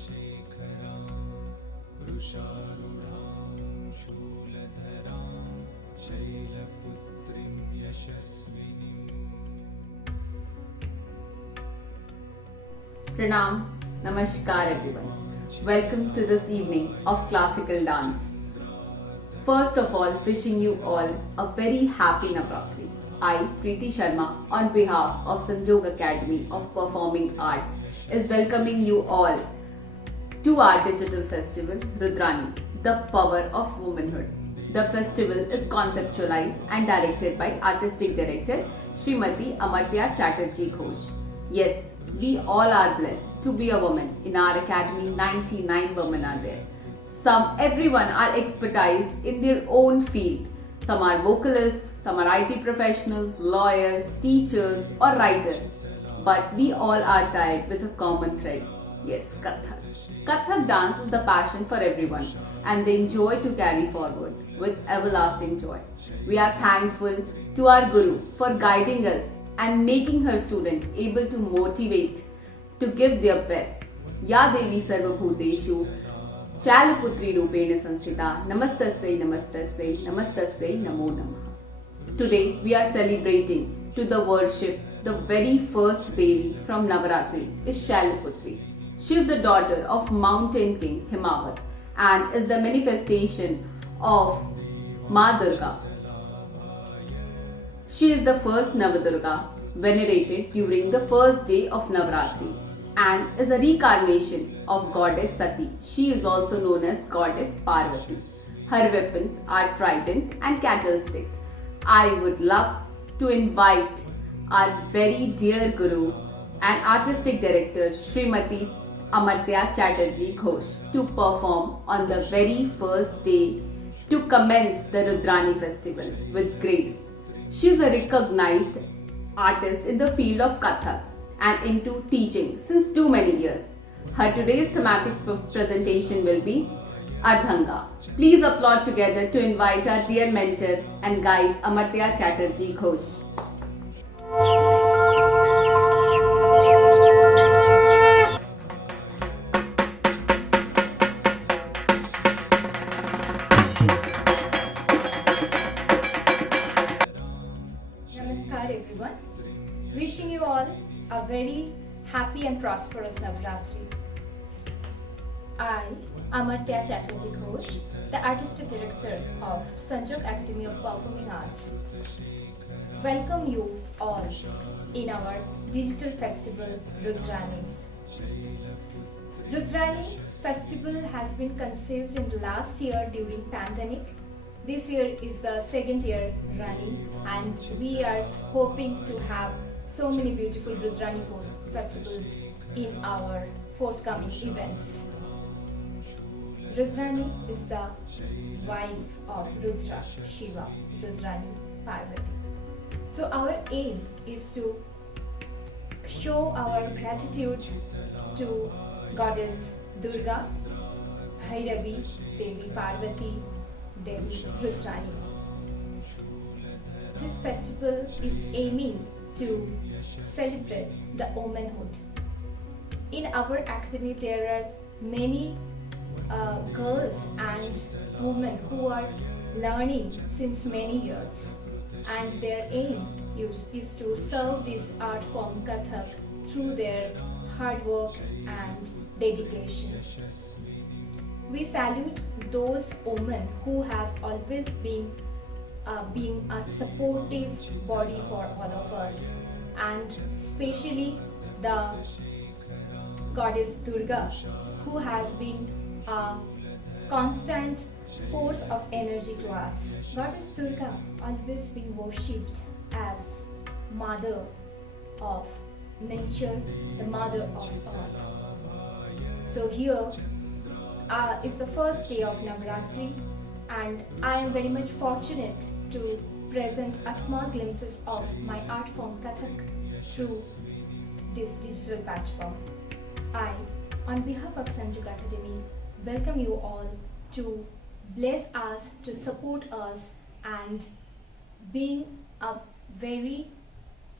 चन्द्रशेखरां वृषारूढां शूलधरां शैलपुत्रीं यशस्विनीम्। Pranam, Namaskar everyone. Welcome to this evening of classical dance. First of all, wishing you all a very happy Navratri. I, Preeti Sharma, on behalf of Sanjog Academy of Performing Art, is welcoming you all to our digital festival, Rudrani, the power of womanhood. The festival is conceptualized and directed by Artistic Director Srimati Amartya Chatterjee Ghosh. Yes, we all are blessed to be a woman. In our academy, 99 women are there. Everyone are expertise in their own field. Some are vocalists, some are IT professionals, lawyers, teachers or writers. But we all are tied with a common thread. Yes, Kathak. Kathak dance is the passion for everyone and they enjoy to carry forward with everlasting joy. We are thankful to our Guru for guiding us and making her student able to motivate to give their best. Ya Devi Sarvabhuteshu Shailaputri Rupena Sanstita Namastasya Namastasya Namastasya Namo Namaha. Today we are celebrating to the worship the very first Devi from Navaratri is Shailaputri. She is the daughter of Mountain King Himavat and is the manifestation of Ma Durga. She is the first Navadurga venerated during the first day of Navaratri and is a reincarnation of goddess Sati. She is also known as goddess Parvati. Her weapons are trident and candlestick. I would love to invite our very dear Guru and Artistic Director Srimati Amartya Chatterjee Ghosh to perform on the very first day to commence the Rudrani festival with grace. She is a recognized artist in the field of Kathak and into teaching since too many years. Her today's thematic presentation will be Ardhanga. Please applaud together to invite our dear mentor and guide Amartya Chatterjee Ghosh. Namaskar everyone. Wishing you all a very happy and prosperous Navratri. I, Amartya Chatterjee Ghosh, the Artistic Director of Sanjog Academy of Performing Arts, welcome you all in our digital festival Rudrani. Rudrani festival has been conceived in the last year during pandemic. This year is the second year running and we are hoping to have so many beautiful Rudrani festivals in our forthcoming events. Rudrani is the wife of Rudra, Shiva, Rudrani, Parvati. So our aim is to show our gratitude to Goddess Durga, Bhairavi, Devi Parvati, Devi Rudrani. This festival is aiming to celebrate the womanhood. In our academy there are many girls and women who are learning since many years and their aim is to serve this art form Kathak through their hard work and dedication. We salute those women who have always been being a supportive body for all of us and especially the goddess Durga who has been a constant force of energy to us. Goddess Durga always been worshipped as mother of nature, the mother of earth. So here is the first day of Navratri and I am very much fortunate to present a small glimpses of my art form Kathak through this digital platform. I, on behalf of Sanjog Academy, welcome you all to bless us, to support us and being a very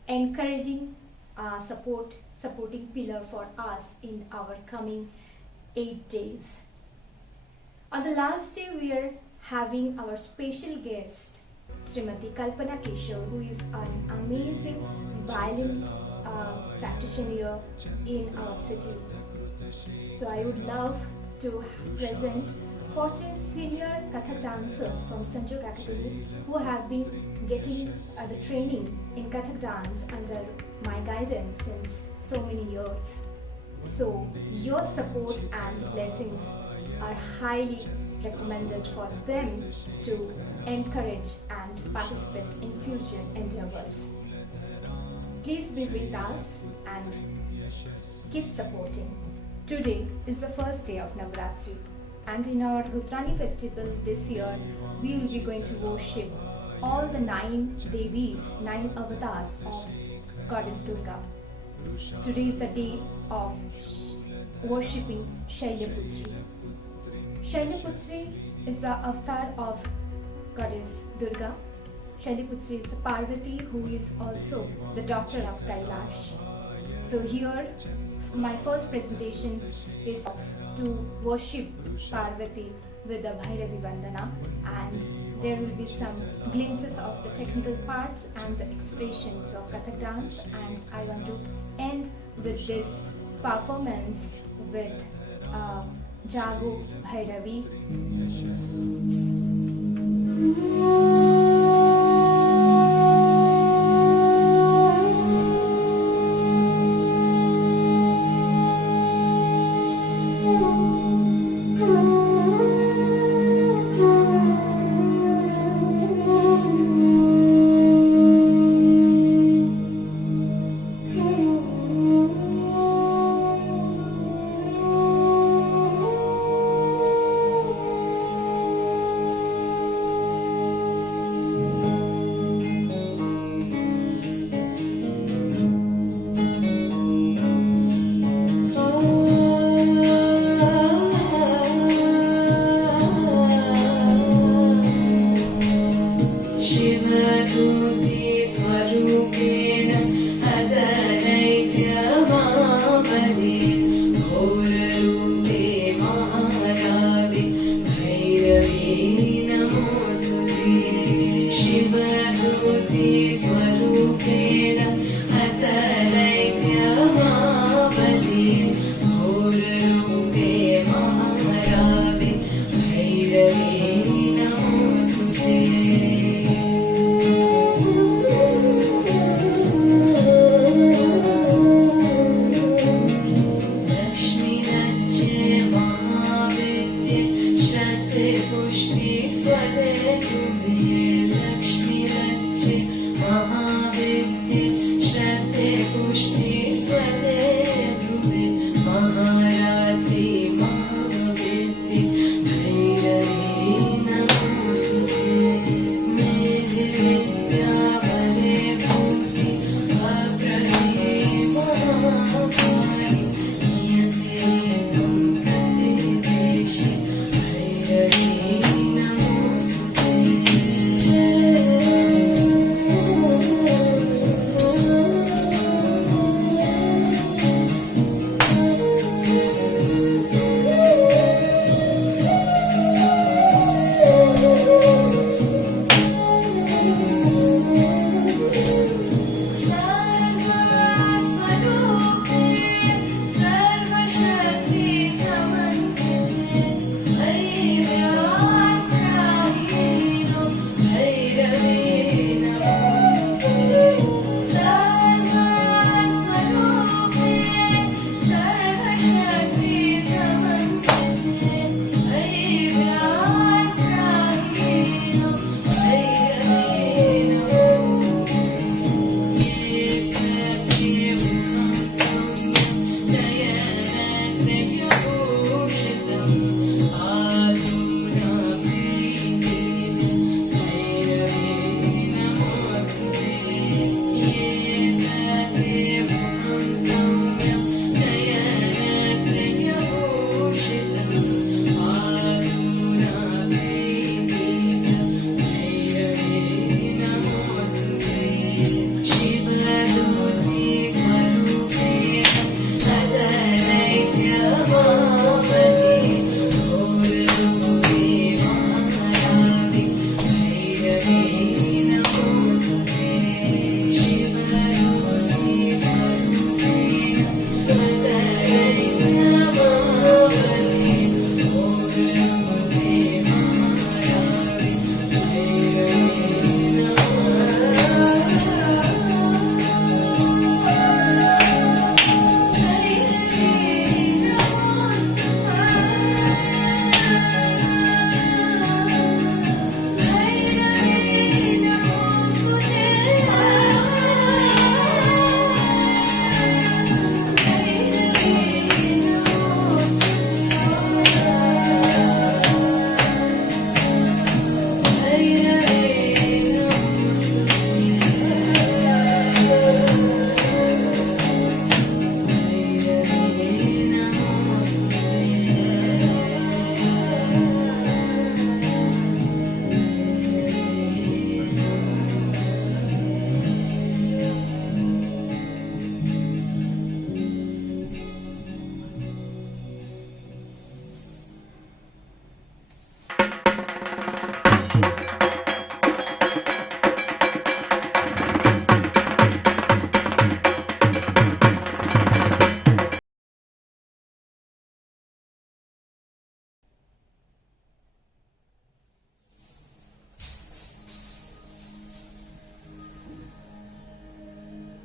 encouraging supporting pillar for us in our coming 8 days. On the last day, we are having our special guest, Srimati Kalpana Keshar, who is an amazing violin practitioner in our city. So I would love to present 14 senior Kathak dancers from Sanjog Academy who have been getting the training in Kathak dance under my guidance since so many years. So your support and blessings are highly recommended for them to encourage and participate in future endeavors. Please be with us and keep supporting. Today is the first day of Navratri, and in our Rudrani festival this year, we will be going to worship all the 9 Devis, 9 avatars of Goddess Durga. Today is the day of worshipping Shailaputri. Shailaputri is the avatar of Goddess Durga. Shailaputri is the Parvati, who is also the daughter of Kailash. So here, my first presentations is to worship Parvati with the Bhairavi Vandana, and there will be some glimpses of the technical parts and the expressions of Kathak dance, and I want to end with this performance with Jago Bhairavi.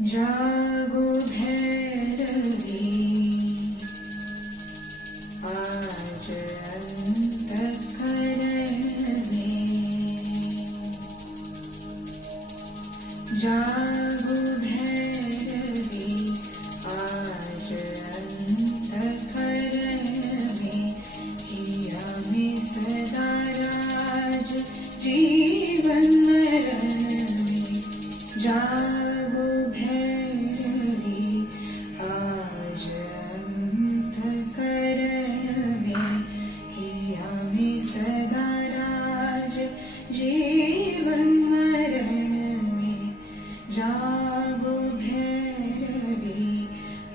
जागो भैरवी आज अंतःकरण में। जागो भैरवी आज अंतःकरण में। किया में सदा राज जीवन मरण में। जागो भैरवी आज अंतःकरण में। हिया में सदा राज जीवन मरण में। जागो भैरवी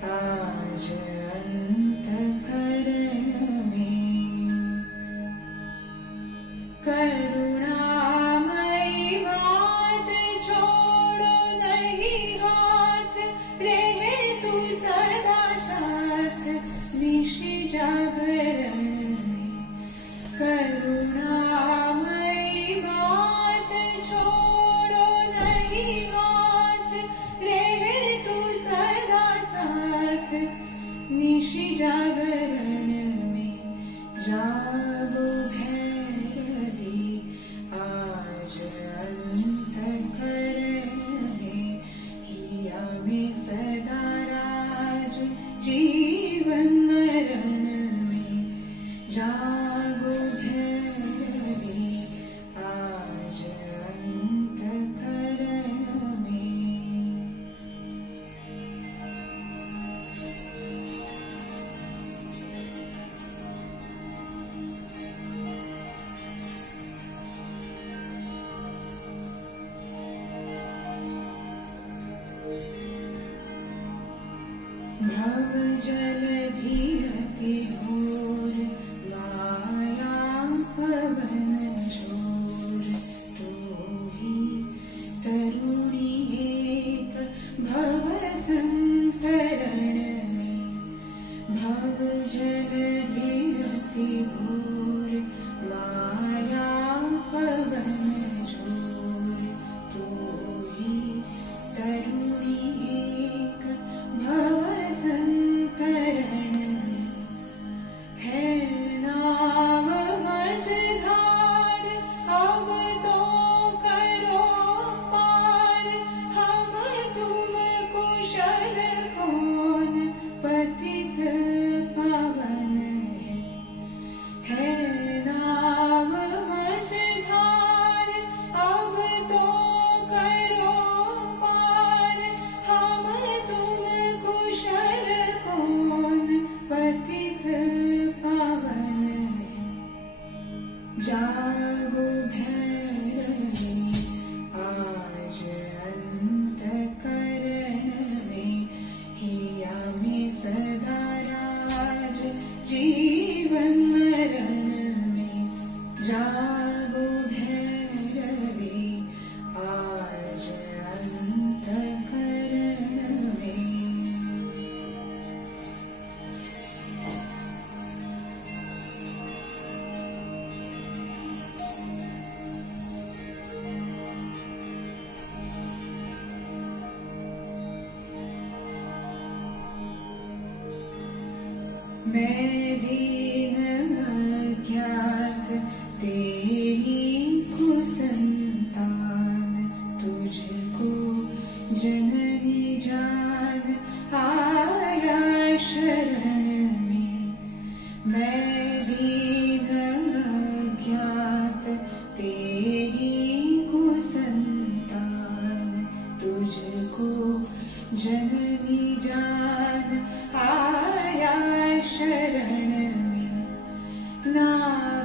आज अंतःकरण में। करुणामयी बात छोड़ो नहीं हाथ, रहे तू सदा साथ निशि जागरण में। करुणामयी बात छोड़ो नहीं हाथ, रहे तू सदा साथ निशि जागरण में। जागो भैरवी आज अंतःकरण में। हिया में सदा राज जीवन मरण में। जागो भैरवी आज अंतःकरण में। भव जलधि अति घोर माया पवन चोर। तोहि तरुणी एक भव संतरण में। भव जलधि अति घोर माया पवन चोर। तोहि तरुणी एक भव संतरण है। नाव मझधार अब तो करो पार। हम तुम कुशल कौन पतित पावन है। नाव मझधार अब तो करो पार। हम तुम कुशल कौन पतित पावन है। जागो भैरवी आज अंतःकरण में। हिया में सदा राज जीवन मरण में। जागो भैरवी आज अंतःकरण में। मैं दीन अज्ञात तेरी कुसंतान। तुझको जननी जान आया शरण में। मैं दीन अज्ञात तेरी कुसंतान। तुझको जननी जान आया शरण में। ना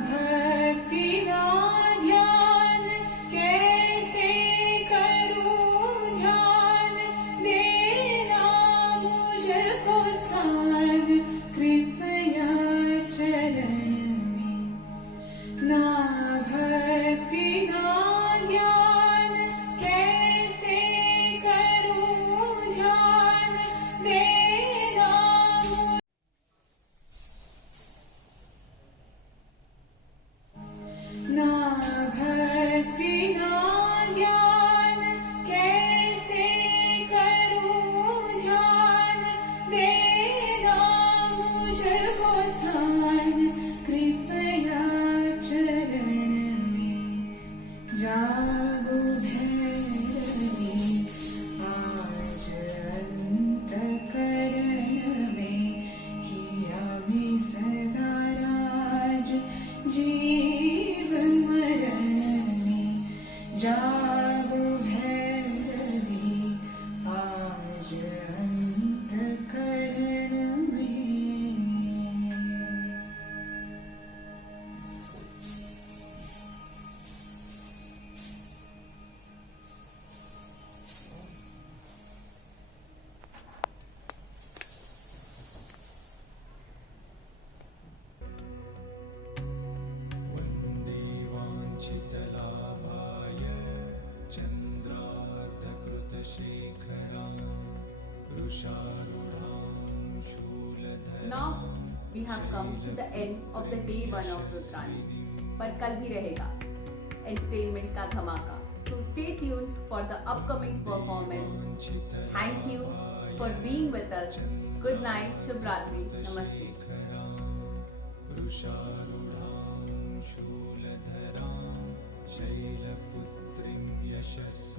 भक्ति ना ध्यान कैसे करूं ध्यान। देना मुझको सान कृपया चरण में। Now we have come to the end of the day 1 of Rudrani. पर कल भी रहेगा entertainment का धमाका. So stay tuned for the upcoming performance. Thank you for being with us. Good night, Shubhratri, Namaste. वृषारूढां शूलधरां शैलपुत्रीं Yashasvi